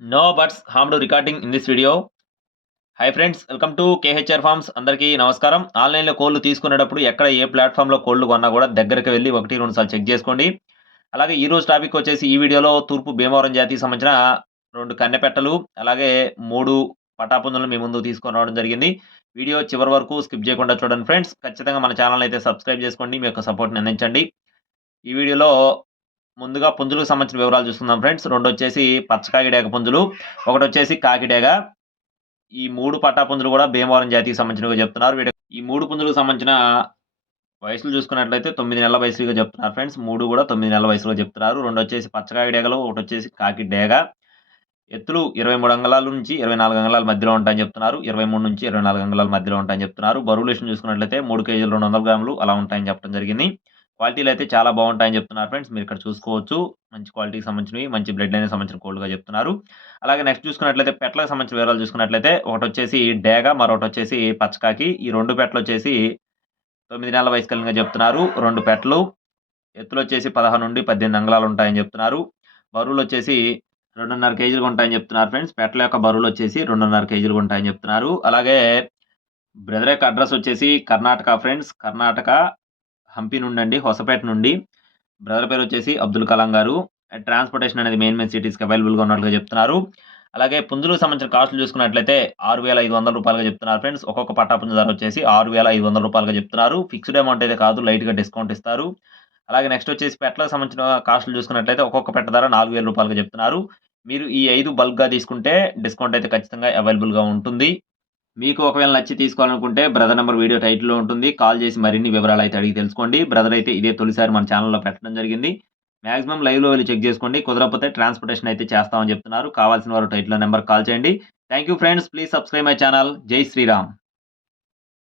No buts harmed recording in this video. Hi friends, welcome to KHR forms. అందరికీ నమస్కారం. ఆన్లైన్లో కోళ్ళు తీసుకునేటప్పుడు ఎక్కడ ఏ ప్లాట్ఫామ్లో కోళ్ళు కొన్నా కూడా దగ్గరికి వెళ్ళి 1-2 సార్లు చెక్ చేసుకోండి. అలాగే ఈరోజు టాపిక్ వచ్చేసి ఈ వీడియోలో తూర్పు భీమవరం జాతికి సంబంధించిన 2 కన్నెపెట్టలు, అలాగే 3 పటాపుంజులను మీ ముందుకు తీసుకొని రావడం జరిగింది. వీడియో చివరి వరకు స్కిప్ చేయకుండా చూడండి ఫ్రెండ్స్. ఖచ్చితంగా మన ఛానల్ అయితే సబ్స్క్రైబ్ చేసుకోండి, మీ యొక్క సపోర్ట్ని అందించండి. ఈ వీడియోలో ముందుగా పుంజులకు సంబంధించిన వివరాలు చూసుకుందాం ఫ్రెండ్స్. 2 వచ్చేసి పచ్చకాకి డేగ పుంజులు, 1 వచ్చేసి కాకి డేగ. ఈ 3 పటాపుంజులు కూడా భీమవరం జాతికి సంబంధించినవిగా చెప్తున్నారు. ఈ 3 పుంజులకు సంబంధించిన వయసులు చూసుకున్నట్లయితే 9 నెలల వయసులుగా చెప్తున్నారు ఫ్రెండ్స్. 3 కూడా 9 నెలల వయసులుగా చెప్తున్నారు. 2 వచ్చేసి పచ్చకాకి డేగలు, 1 వచ్చేసి కాకి డేగ. ఎత్తులు 23 అంగుళాల నుంచి 24 అంగుళాల మధ్యలో ఉంటాయని చెప్తున్నారు. 23 నుంచి 24 అంగుళాల మధ్యలో ఉంటాయని చెప్తున్నారు. బరువు విషయం చూసుకున్నట్లయితే 3 కేజీలు 200 గ్రాములు అలా ఉంటాయని చెప్పడం జరిగింది. క్వాలిటీలు అయితే చాలా బాగుంటాయని చెప్తున్నారు ఫ్రెండ్స్. మీరు ఇక్కడ చూసుకోవచ్చు. మంచి క్వాలిటీకి సంబంధించినవి, మంచి బ్లడ్ లైన్‌కి సంబంధించిన కోళ్ళుగా చెప్తున్నారు. అలాగే నెక్స్ట్ చూసుకున్నట్లయితే పెట్టలకు సంబంధించిన వివరాలు చూసుకున్నట్లయితే ఒకటొచ్చేసి డేగ, మరొకటొచ్చేసి పచ్చకాకి. ఈ 2 పెట్టలొచ్చేసి 9 నెలల వయసు కలిగినవిగా చెప్తున్నారు. 2 పెట్టలు. ఎత్తులొచ్చేసి 16 నుండి 18 అంగుళాలు ఉంటాయని చెప్తున్నారు. బరువులొచ్చేసి 2.5 కేజీలుగా ఉంటాయని చెప్తున్నారు ఫ్రెండ్స్. పెట్టల యొక్క బరువులొచ్చేసి 2.5 కేజీలుగా ఉంటాయని చెప్తున్నారు. అలాగే బ్రదర్ యొక్క అడ్రస్ వచ్చేసి కర్ణాటక ఫ్రెండ్స్. కర్ణాటక హంపి నుండి, హొసపేట నుండి. బ్రదర్ పేరు వచ్చేసి అబ్దుల్ కలాం గారు. ట్రాన్స్‌పోర్టేషన్ అనేది మెయిన్ సిటీస్‌కి అవైలబుల్‌గా ఉన్నట్లుగా చెప్తున్నారు. అలాగే పుంజులకు సంబంధించిన కాస్టులు చూసుకున్నట్లయితే రూ. 6,500గా చెప్తున్నారు ఫ్రెండ్స్. ఒక్కొక్క పటాపుంజు ధర వచ్చేసి రూ. 6,500గా చెప్తున్నారు. ఫిక్స్డ్ అమౌంట్ అయితే కాదు, లైట్‌గా డిస్కౌంట్ ఇస్తారు. అలాగే నెక్స్ట్ వచ్చేసి పెట్టలకు సంబంధించిన కాస్టులు చూసుకున్నట్లయితే ఒక్కొక్క పెట్ట ధర రూ. 4,000గా చెప్తున్నారు. మీరు ఈ 5 బల్క్‌గా తీసుకుంటే డిస్కౌంట్ అయితే ఖచ్చితంగా అవైలబుల్‌గా ఉంటుంది. మీకు ఒకవేళ నచ్చి తీసుకోవాలనుకుంటే బ్రదర్ నంబర్ వీడియో టైటిల్‌లో ఉంటుంది. కాల్ చేసి మరిన్ని వివరాలైతే అడిగి తెలుసుకోండి. బ్రదర్ అయితే ఇదే తొలిసారి మన ఛానెల్‌లో పెట్టడం జరిగింది. మాక్సిమం లైవ్‌లో వెళ్లి చెక్ చేసుకోండి. కుదరకపోతే ట్రాన్స్‌పోర్టేషన్ అయితే చేస్తామని చెప్తున్నారు. కావాల్సిన వారు టైటిల్‌లో నంబర్‌కి కాల్ చేయండి. Thank you friends. Please subscribe my channel. జై శ్రీరామ్.